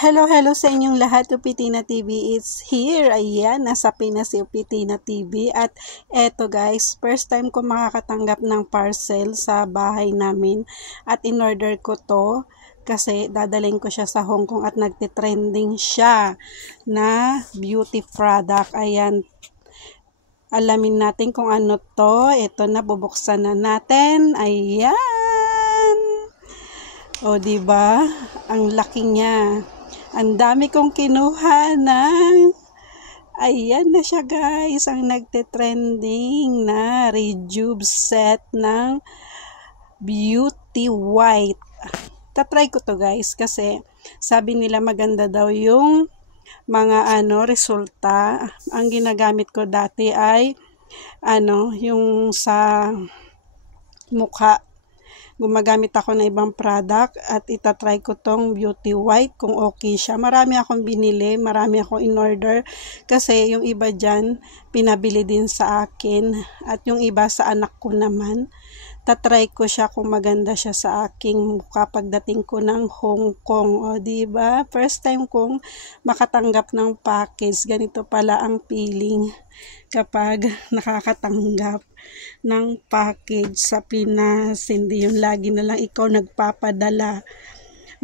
Hello sa inyong lahat. Upitina TV is here. Ayan, nasa Pinas si Upitina TV. At eto guys, first time ko makakatanggap ng parcel sa bahay namin. At in-order ko to kasi dadalhin ko siya sa Hong Kong at nagtitrending siya na beauty product. Ayan, alamin natin kung ano to. Ito na, bubuksan na natin. Ayan. O, diba? Ang laki niya. Ang dami kong kinuha ng, ayan na siya guys, ang nagte-trending na Rejuve set ng Beauty White. Tatry ko to guys kasi sabi nila maganda daw yung mga resulta. Ang ginagamit ko dati ay yung sa mukha. Gumagamit ako ng ibang product at itatry ko tong Beauty White kung okay siya. Marami akong binili, marami akong in-order kasi yung iba dyan pinabili din sa akin at yung iba sa anak ko naman. Tatry ko siya kung maganda siya sa aking mukha pagdating ko ng Hong Kong. O diba? First time kong makatanggap ng package. Ganito pala ang feeling kapag nakakatanggap ng package sa Pinas. Hindi yung lagi na lang ikaw nagpapadala.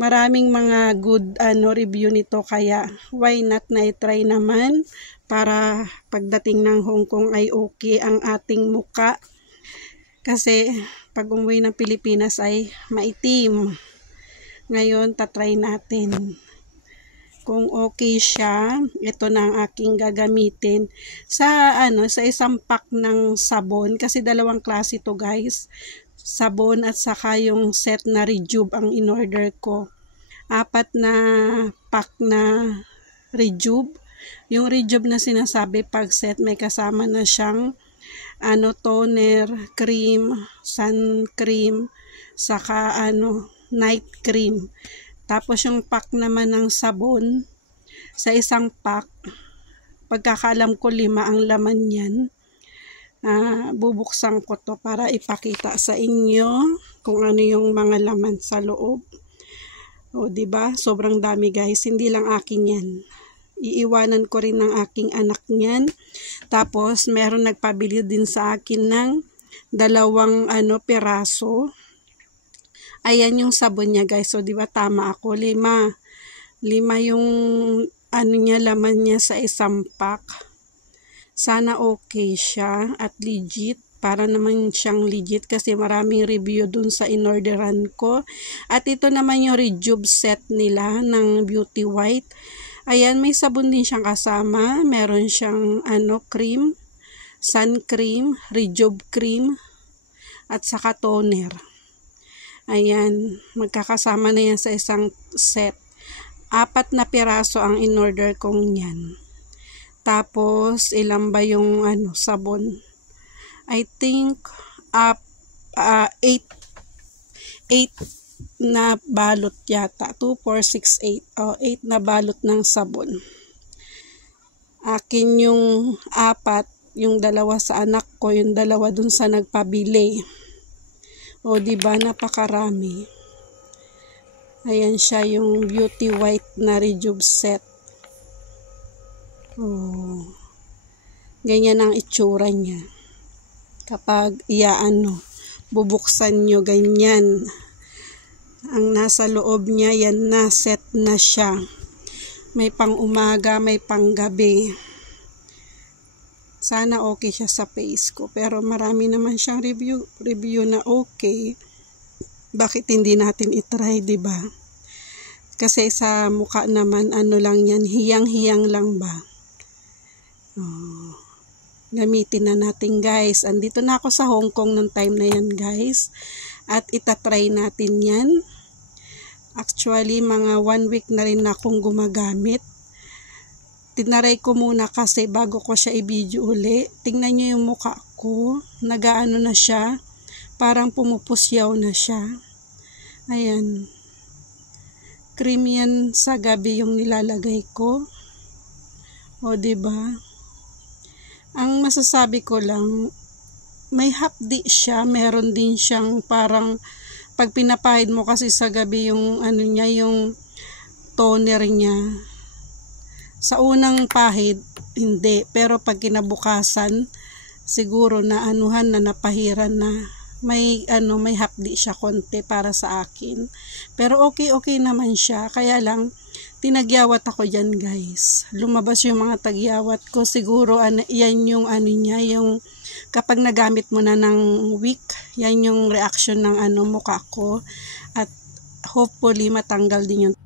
Maraming mga good review nito kaya why not na i-try naman para pagdating ng Hong Kong ay okay ang ating muka. Kasi pag umuwi ng Pilipinas ay maitim. Ngayon tatry natin. Kung okay siya, ito na ang aking gagamitin sa isang pack ng sabon kasi dalawang klase to guys. Sabon at saka yung set na Rejuve ang in-order ko. 4 na pack na Rejuve. Yung Rejuve na sinasabi pag set may kasama na siyang toner, cream, sun cream, saka night cream. Tapos yung pack naman ng sabon, sa isang pack, pagkakaalam ko 5 ang laman yan. Bubuksan ko to para ipakita sa inyo kung ano yung mga laman sa loob. O diba? Sobrang dami guys, hindi lang akin yan. Iiwanan ko rin ng aking anak niyan. Tapos meron nagpabili din sa akin ng 2 piraso. Ayan yung sabon niya guys. So, di ba tama ako? 5 yung niya, laman niya sa isang pack. Sana okay siya at legit. Para naman siyang legit kasi maraming review dun sa inorderan ko. At ito naman yung Rejuve set nila ng Beauty White. Ayan, may sabon din siyang kasama. Meron siyang cream, sun cream, Rejuve cream, at saka toner. Ayan, magkakasama na yan sa isang set. 4 na piraso ang in-order kong yan. Tapos, ilan ba yung sabon? I think, 8 na balot yata. 2, 4, 6, 8. 8 na balot ng sabon. Akin yung 4, yung 2 sa anak ko, yung 2 dun sa nagpabili. O, diba? Napakarami. Ayan siya yung Beauty White na Rejuve set. O, ganyan ang itsura niya. Kapag bubuksan nyo, ganyan. Ang nasa loob niya, yan na, set na siya. May pang umaga, may pang gabi. Sana okay siya sa face ko. Pero marami naman siyang review na okay. Bakit hindi natin itry, diba? Kasi sa mukha naman, lang yan, hiyang-hiyang lang ba? Gamitin na natin guys. Andito na ako sa Hong Kong ng time na yan guys. At itatry natin yan. Actually, mga 1 week na rin akong gumagamit. Tinaray ko muna kasi bago ko siya i-video uli. Tingnan nyo yung mukha ko. Nagaano na siya. Parang pumupusyaw na siya. Ayan. Cream yan sa gabi yung nilalagay ko. O diba? Ang masasabi ko lang, may hapdi siya. Meron din siyang parang pag pinapahid mo kasi sa gabi yung yung toner niya. Sa unang pahid, hindi. Pero pag kinabukasan, siguro na anuhan na, napahiran na. May hapdi siya konti para sa akin. Pero okay naman siya. Kaya lang, tinagyawat ako dyan guys. Lumabas yung mga tagyawat ko. Siguro yan yung niya, yung kapag nagamit mo na ng week, yan yung reaction ng mukha ko. At hopefully matanggal din yung